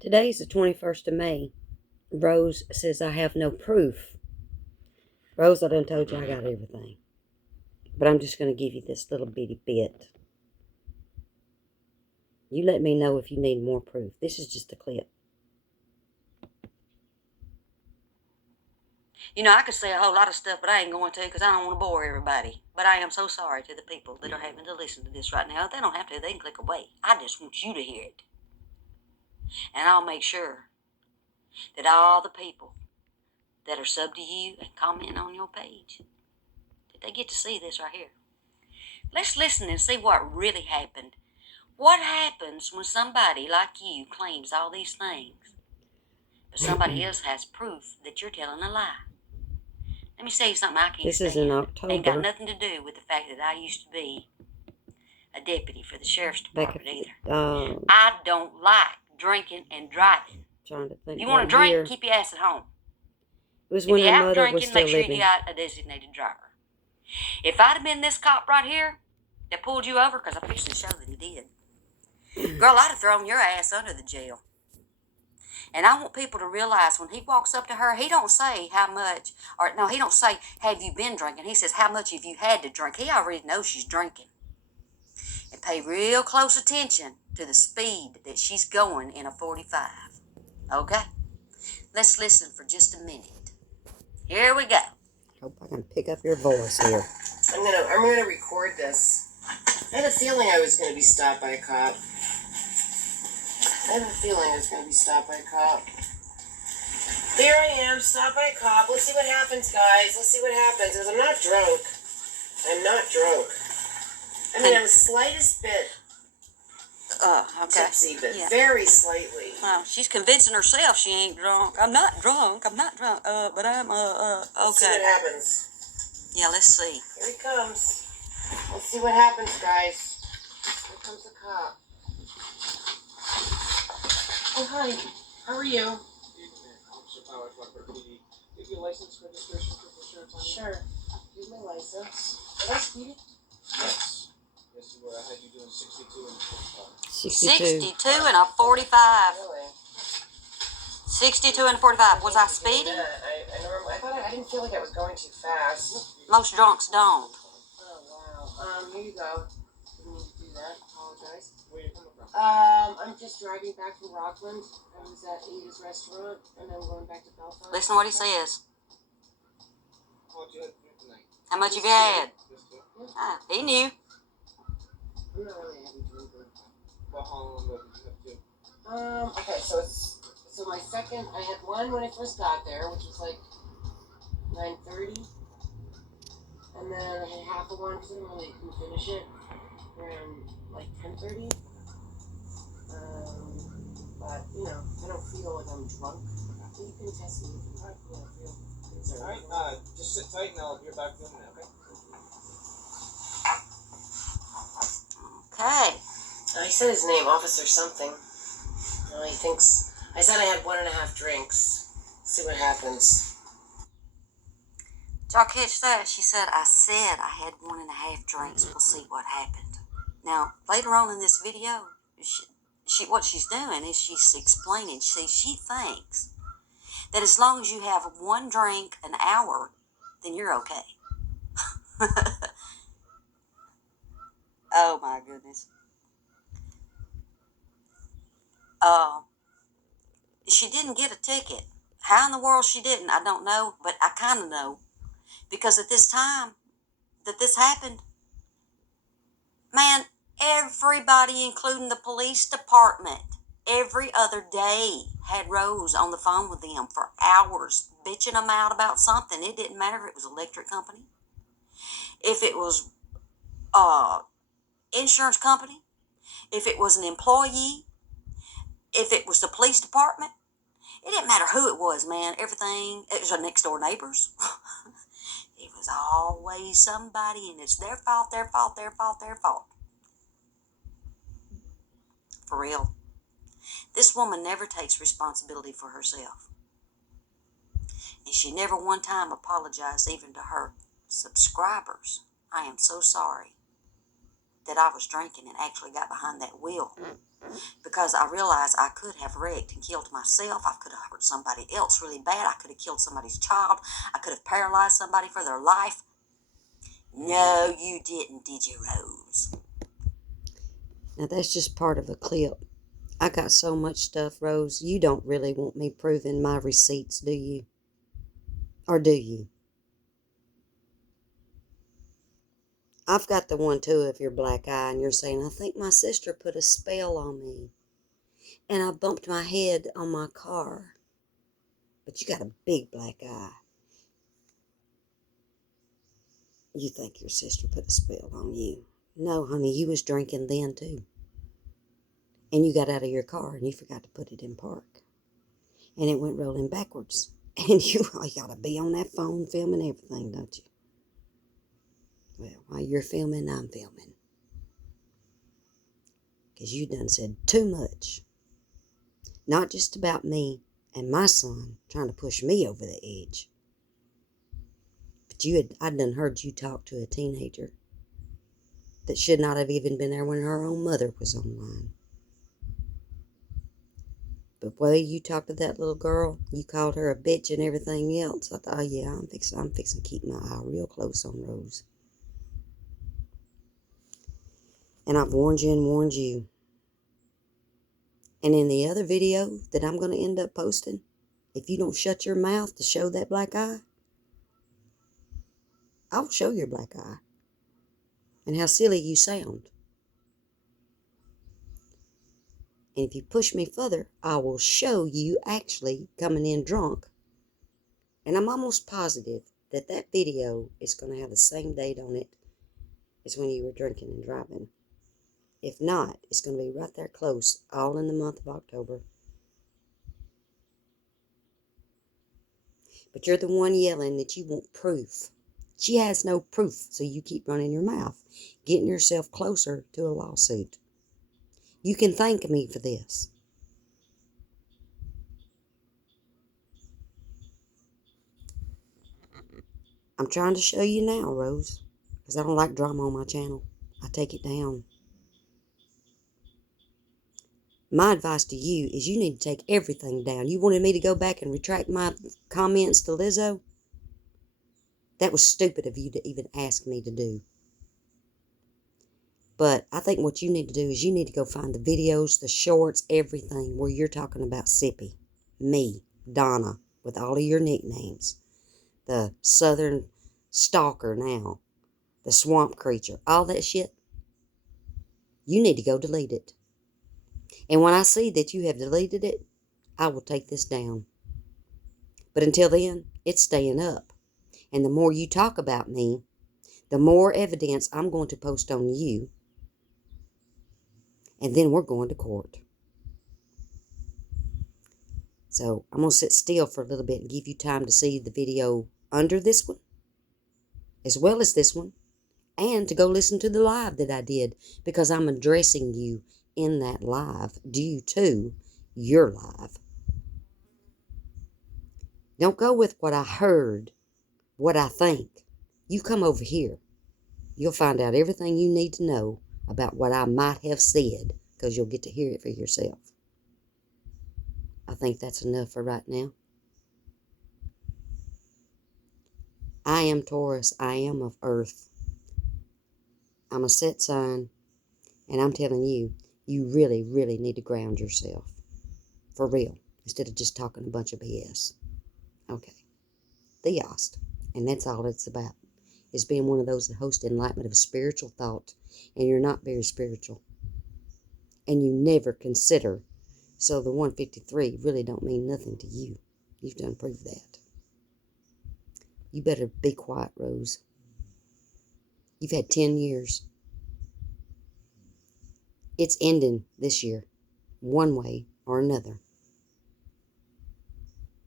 Today's the 21st of May. Rose says I have no proof. Rose, I done told you I got everything. But I'm just going to give you this little bitty bit. You let me know if you need more proof. This is just a clip. You know, I could say a whole lot of stuff, but I ain't going to because I don't want to bore everybody. But I am so sorry to the people that are having to listen to this right now. They don't have to. They can click away. I just want you to hear it. And I'll make sure that all the people that are sub to you and comment on your page, that they get to see this right here. Let's listen and see what really happened. What happens when somebody like you claims all these things, but somebody else has proof that you're telling a lie? Let me say something I can't This stand. is in October. Ain't got nothing to do with the fact that I used to be a deputy for the sheriff's department either. I don't like drinking and driving. Trying to think. If you want to drink, keep your ass at home. It was when if you're her out mother drinking, was still make sure living. you got a designated driver. If I'd have been this cop right here that pulled you over, because I'm fixing to show that he did, girl, I'd have thrown your ass under the jail. And I want people to realize when he walks up to her, he don't say how much, or no, he don't say, have you been drinking? He says, how much have you had to drink? He already knows she's drinking. And pay real close attention to the speed that she's going in a 45. Okay? Let's listen for just a minute. Here we go. Hope I can pick up your voice here. I'm gonna record this. I had a feeling I was gonna be stopped by a cop. There I am, stopped by a cop. Let's see what happens, guys. Let's see what happens. Because I'm not drunk. I mean, I'm the slightest bit Okay. tipsy, but very slightly. Well, she's convincing herself she ain't drunk. I'm not drunk, but I'm, okay. Let's see what happens. Yeah, let's see. Here he comes. Let's see what happens, guys. Here comes the cop. Oh, hi. How are you? Officer Powers, Rockford PD. Give you a license, registration, proof of insurance on you? Sure. Here's my license. Did I speed it? Yes. Yes, you were. I had you doing 62 and 45. 62 and a 45. Really? 62 and a 45. Was I speeding? I didn't feel like I was going too fast. Most drunks don't. Oh, wow. Here you go. Didn't need to do that. Apologize. Where are you coming from? I'm just driving back from Rockland. I was at Ada's restaurant, and I'm going back to Belfast. Listen to what he says. How much you had to drink tonight? How much have you had? Just two. He knew. I'm not really a heavy drinker. Well, how long ago did you have two? Okay, so my second, I had one when I first got there, which was like 9:30, and then I had half of one because I didn't really couldn't finish it around like 10:30. But you know, I don't feel like I'm drunk. So you can test me. You can feel. Alright, just sit tight and I'll be back in a minute, okay? Okay. He said his name, Officer something. He thinks I said I had 1.5 drinks. See what happens. Did y'all catch that? She said I had 1.5 drinks. We'll see what happened. Now, later on in this video, what she's doing is she's explaining. She thinks that as long as you have one drink an hour, then you're okay. Oh my goodness. She didn't get a ticket. How in the world she didn't, I don't know, but I kind of know. Because at this time that this happened, man, everybody, including the police department, every other day had Rose on the phone with them for hours, bitching them out about something. It didn't matter if it was an electric company, if it was insurance company, if it was an employee, if it was the police department. It didn't matter who it was, man. Everything. It was our next door neighbors. It was always somebody, and it's their fault. For real. This woman never takes responsibility for herself. And she never one time apologized even to her subscribers. I am so sorry that I was drinking and actually got behind that wheel because I realized I could have wrecked and killed myself. I could have hurt somebody else really bad. I could have killed somebody's child. I could have paralyzed somebody for their life. No, you didn't, did you, Rose? Now, that's just part of a clip. I got so much stuff, Rose. You don't really want me proving my receipts, do you? Or do you? I've got the one, too, of your black eye, and you're saying, I think my sister put a spell on me. And I bumped my head on my car. But you got a big black eye. You think your sister put a spell on you. No, honey, you was drinking then, too. And you got out of your car, and you forgot to put it in park. And it went rolling backwards. And you gotta be on that phone filming everything, don't you? Well, while you're filming, I'm filming. Because you done said too much. Not just about me and my son trying to push me over the edge. But I done heard you talk to a teenager that should not have even been there when her own mother was online. But while you talked to that little girl, you called her a bitch and everything else. I thought, oh yeah, I'm fixing to keep my eye real close on Rose. And I've warned you and warned you. And in the other video that I'm going to end up posting, if you don't shut your mouth to show that black eye, I'll show your black eye. And how silly you sound. And if you push me further, I will show you actually coming in drunk. And I'm almost positive that that video is going to have the same date on it as when you were drinking and driving. If not, it's going to be right there close, all in the month of October. But you're the one yelling that you want proof. She has no proof, so you keep running your mouth, getting yourself closer to a lawsuit. You can thank me for this. I'm trying to show you now, Rose, because I don't like drama on my channel. I take it down. My advice to you is you need to take everything down. You wanted me to go back and retract my comments to Lizzo? That was stupid of you to even ask me to do. But I think what you need to do is you need to go find the videos, the shorts, everything where you're talking about Sippy, me, Donna, with all of your nicknames, the Southern Stalker now, the Swamp Creature, all that shit. You need to go delete it. And when I see that you have deleted it, I will take this down. But until then, it's staying up. And the more you talk about me, the more evidence I'm going to post on you. And then we're going to court. So I'm going to sit still for a little bit and give you time to see the video under this one, as well as this one, and to go listen to the live that I did, because I'm addressing you in that live due to your live. Don't go with what I heard, what I think. You come over here. You'll find out everything you need to know about what I might have said, because you'll get to hear it for yourself. I think that's enough for right now. I am Taurus. I am of Earth. I'm a set sign, and I'm telling you, you really, really need to ground yourself. For real. Instead of just talking a bunch of BS. Okay. Theost. And that's all it's about. Is being one of those that host enlightenment of spiritual thought. And you're not very spiritual. And you never consider. So the 153 really don't mean nothing to you. You've done proved that. You better be quiet, Rose. You've had 10 years. It's ending this year. One way or another.